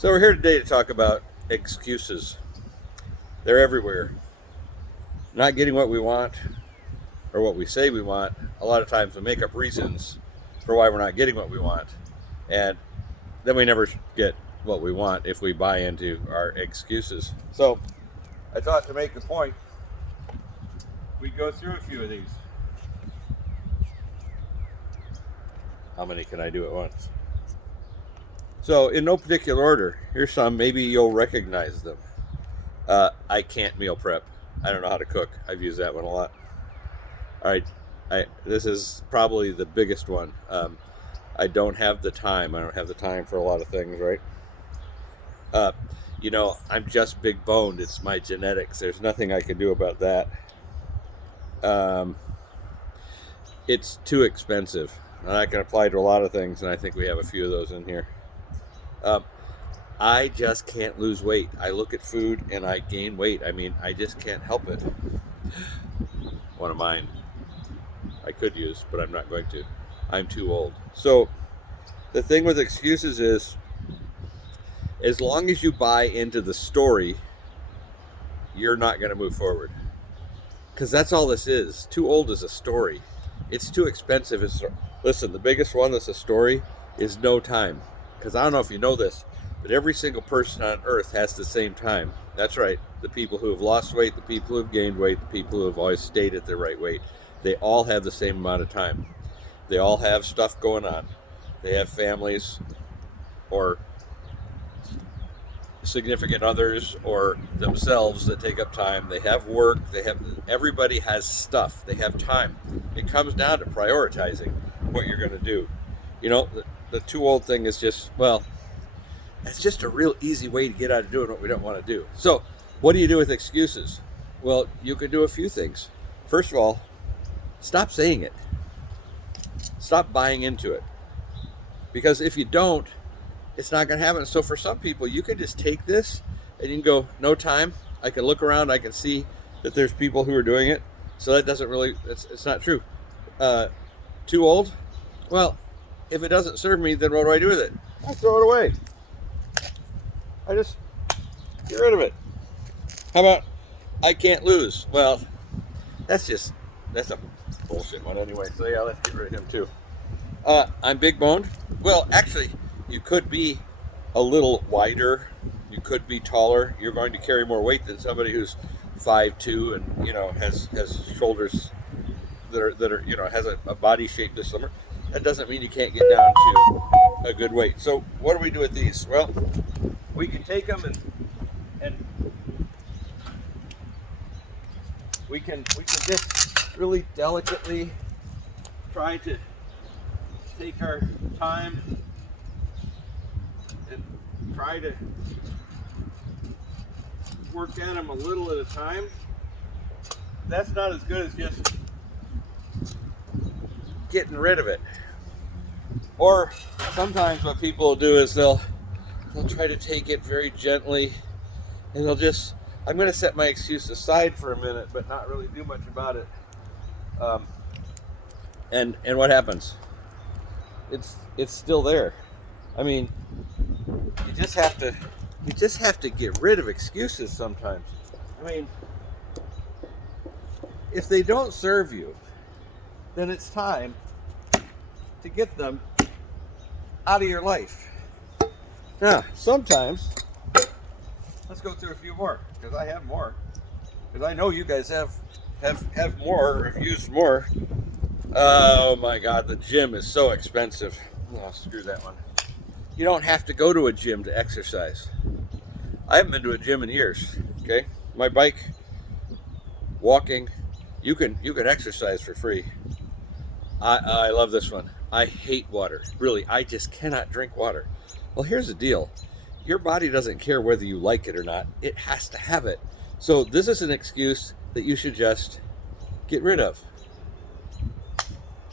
So we're here today to talk about excuses. They're everywhere. Not getting what we want or what we say we want. A lot of times we make up reasons for why we're not getting what we want. And then we never get what we want if we buy into our excuses. So I thought to make the point, we'd go through a few of these. How many can I do at once? So, in no particular order, here's some. Maybe you'll recognize them. I can't meal prep. I don't know how to cook. I've used that one a lot. All right, this is probably the biggest one. I don't have the time. I don't have the time for a lot of things, right? I'm just big boned. It's my genetics. There's nothing I can do about that. It's too expensive. And that can apply to a lot of things, and I think we have a few of those in here. I just can't lose weight. I look at food and I gain weight. I mean, I just can't help it. One of mine I could use, but I'm not going to. I'm too old. So the thing with excuses is, as long as you buy into the story, you're not going to move forward. Because that's all this is. Too old is a story. It's too expensive. Listen, the biggest one that's a story is no time. Because I don't know if you know this, but every single person on earth has the same time. That's right. The people who have lost weight, the people who have gained weight, the people who have always stayed at their right weight, they all have the same amount of time. They all have stuff going on. They have families or significant others or themselves that take up time. They have work. Everybody has stuff. They have time. It comes down to prioritizing what you're going to do. The too old thing is just, it's just a real easy way to get out of doing what we don't want to do. So what do you do with excuses? Well, you can do a few things. First of all, stop saying it. Stop buying into it. Because if you don't, it's not going to happen. So for some people, you can just take this and you can go, no time. I can look around. I can see that there's people who are doing it. So that doesn't really, it's not true. Too old? Well, if it doesn't serve me, then what do I do with it? I throw it away. I just get rid of it. How about I can't lose? Well, that's a bullshit one anyway. So yeah, let's get rid of him too. I'm big boned. Well, actually, you could be a little wider. You could be taller. You're going to carry more weight than somebody who's 5'2" and has shoulders that are has a body shape this summer. That doesn't mean you can't get down to a good weight. So what do we do with these? Well, we can take them and we can just really delicately try to take our time and try to work at them a little at a time. That's not as good as just getting rid of it. Or sometimes what people will do is they'll try to take it very gently and I'm going to set my excuse aside for a minute but not really do much about it. And what happens? It's still there. I mean, you just have to get rid of excuses sometimes. I mean, if they don't serve you, then it's time to get them out of your life. Now, sometimes, let's go through a few more, because I have more. Because I know you guys have more, or have used more. Oh my God, the gym is so expensive. Oh, screw that one. You don't have to go to a gym to exercise. I haven't been to a gym in years, okay? My bike, walking, you can exercise for free. I love this one. I hate water. Really, I just cannot drink water. Well, here's the deal. Your body doesn't care whether you like it or not. It has to have it. So this is an excuse that you should just get rid of.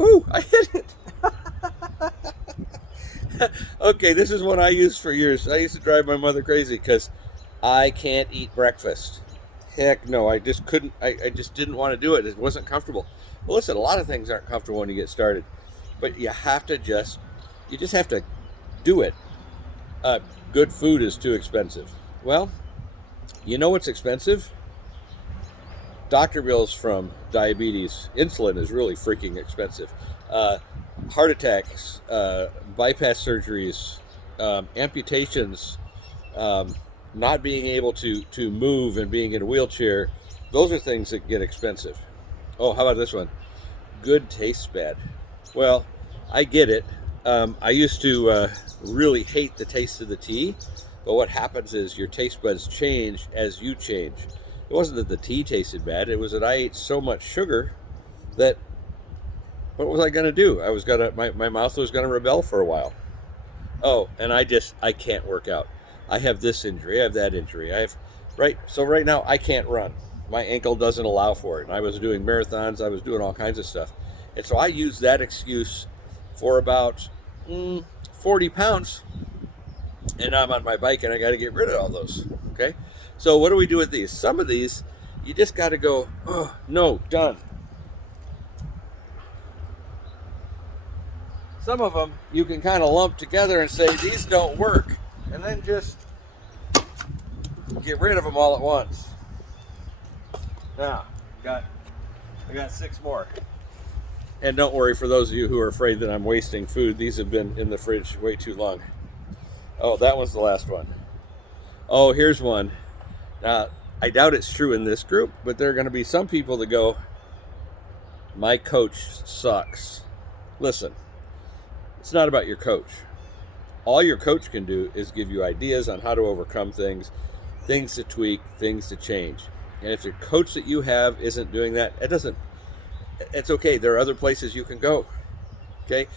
Ooh, I hit it. Okay, this is one I used for years. I used to drive my mother crazy because I can't eat breakfast. Heck no, I just couldn't. I just didn't want to do it. It wasn't comfortable. Well, listen, a lot of things aren't comfortable when you get started, but you just have to do it. Good food is too expensive. Well, you know what's expensive? Doctor bills from diabetes. Insulin is really freaking expensive. Uh, Heart attacks, bypass surgeries, amputations, um, not being able to move and being in a wheelchair. Those are things that get expensive. Oh, how about this one? Good tastes bad. Well, I get it. I used to really hate the taste of the tea, but what happens is your taste buds change as you change. It wasn't that the tea tasted bad, it was that I ate so much sugar that what was I going to do? My mouth was going to rebel for a while. Oh, and I can't work out. I have this injury, I have that injury. So right now I can't run. My ankle doesn't allow for it. And I was doing marathons, I was doing all kinds of stuff. And so I use that excuse for about 40 pounds, and I'm on my bike and I got to get rid of all those. Okay? So what do we do with these? Some of these, you just got to go, oh, no, done. Some of them you can kind of lump together and say, these don't work. And then just get rid of them all at once. Now, I got 6 more. And don't worry, for those of you who are afraid that I'm wasting food, these have been in the fridge way too long. Oh, that one's the last one. Oh, here's one. Now, I doubt it's true in this group, but there are going to be some people that go, my coach sucks. Listen, it's not about your coach. All your coach can do is give you ideas on how to overcome things to tweak, things to change. And if the coach that you have isn't doing that, it's okay. There are other places you can go. Okay?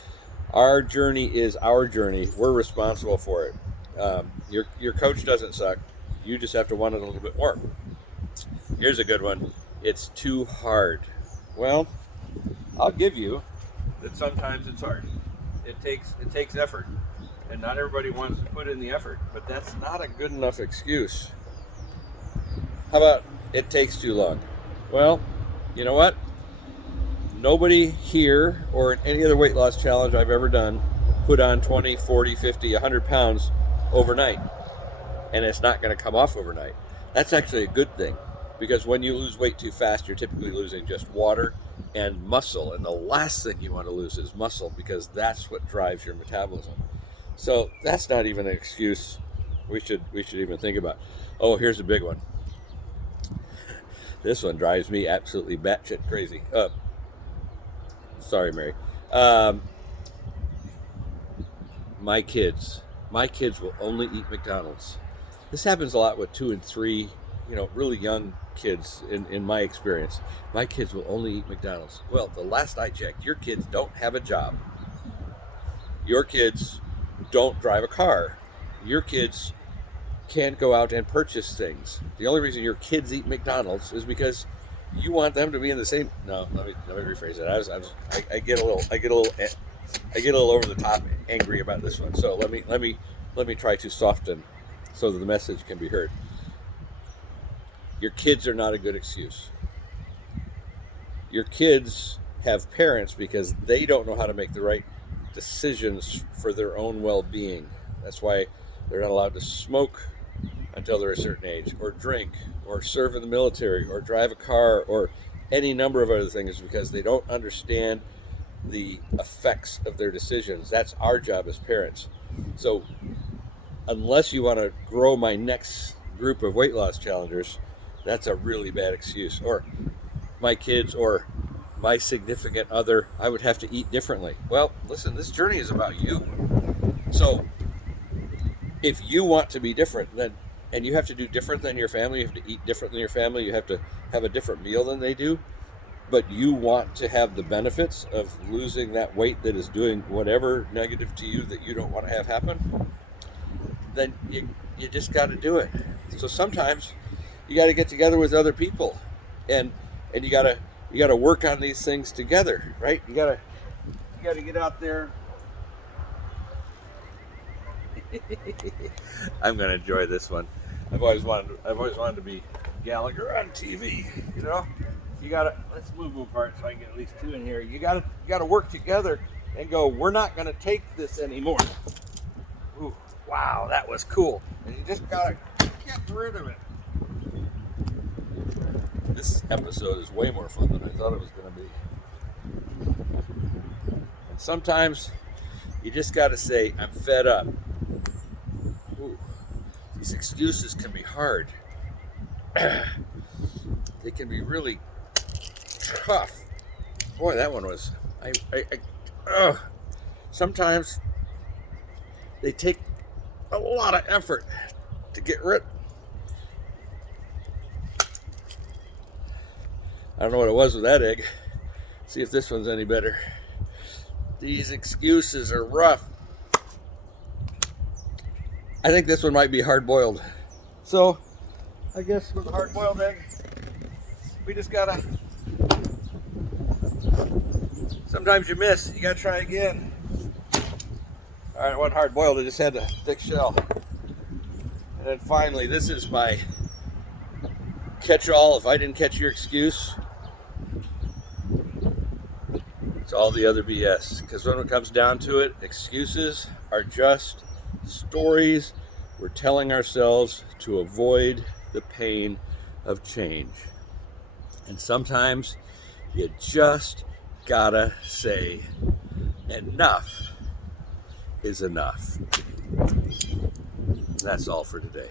Our journey is our journey. We're responsible for it. Your coach doesn't suck. You just have to want it a little bit more. Here's a good one. It's too hard. Well, I'll give you that sometimes it's hard. It takes effort. And not everybody wants to put in the effort, but that's not a good enough excuse. How about it takes too long? Well, you know what? Nobody here or in any other weight loss challenge I've ever done put on 20, 40, 50, 100 pounds overnight. And it's not going to come off overnight. That's actually a good thing, because when you lose weight too fast, you're typically losing just water and muscle. And the last thing you want to lose is muscle, because that's what drives your metabolism. So that's not even an excuse we should even think about. Oh, here's a big one. This one drives me absolutely batshit crazy. Sorry, Mary. My kids will only eat McDonald's. This happens a lot with 2 and 3, really young kids in my experience. My kids will only eat McDonald's. Well, the last I checked, your kids don't have a job. Your kids don't drive a car. Your kids can't go out and purchase things. The only reason your kids eat McDonald's is because you want them to be in the same. No, let me rephrase that. I get a little over the top angry about this one. So let me try to soften so that the message can be heard. Your kids are not a good excuse. Your kids have parents because they don't know how to make the right decisions for their own well-being. That's why they're not allowed to smoke until they're a certain age, or drink, or serve in the military, or drive a car, or any number of other things, because they don't understand the effects of their decisions. That's our job as parents. So unless you want to grow my next group of weight loss challengers, that's a really bad excuse. Or my kids or my significant other, I would have to eat differently. Well, listen, this journey is about you. So if you want to be different, and you have to do different than your family, you have to eat different than your family, you have to have a different meal than they do, but you want to have the benefits of losing that weight that is doing whatever negative to you that you don't want to have happen, then you just got to do it. So sometimes you got to get together with other people, and you got to work on these things together, right? You got to get out there. I'm gonna enjoy this one. I've always wanted to be Gallagher on TV. Let's move apart so I can get at least 2 in here. You gotta work together and go, we're not gonna take this anymore. Ooh, Wow, that was cool. And you just gotta get rid of it. This episode is way more fun than I thought it was gonna be. And sometimes you just gotta say, I'm fed up. Ooh, these excuses can be hard. They can be really tough. Boy, that one was. Sometimes they take a lot of effort to get rid. I don't know what it was with that egg. See if this one's any better. These excuses are rough. I think this one might be hard-boiled. So, I guess with a hard-boiled egg, we just gotta. Sometimes you miss. You gotta try again. All right, it wasn't hard-boiled. I just had a thick shell. And then finally, this is my catch-all. If I didn't catch your excuse, it's all the other BS. Because when it comes down to it, excuses are just stories we're telling ourselves to avoid the pain of change. And sometimes you just gotta say enough is enough. That's all for today.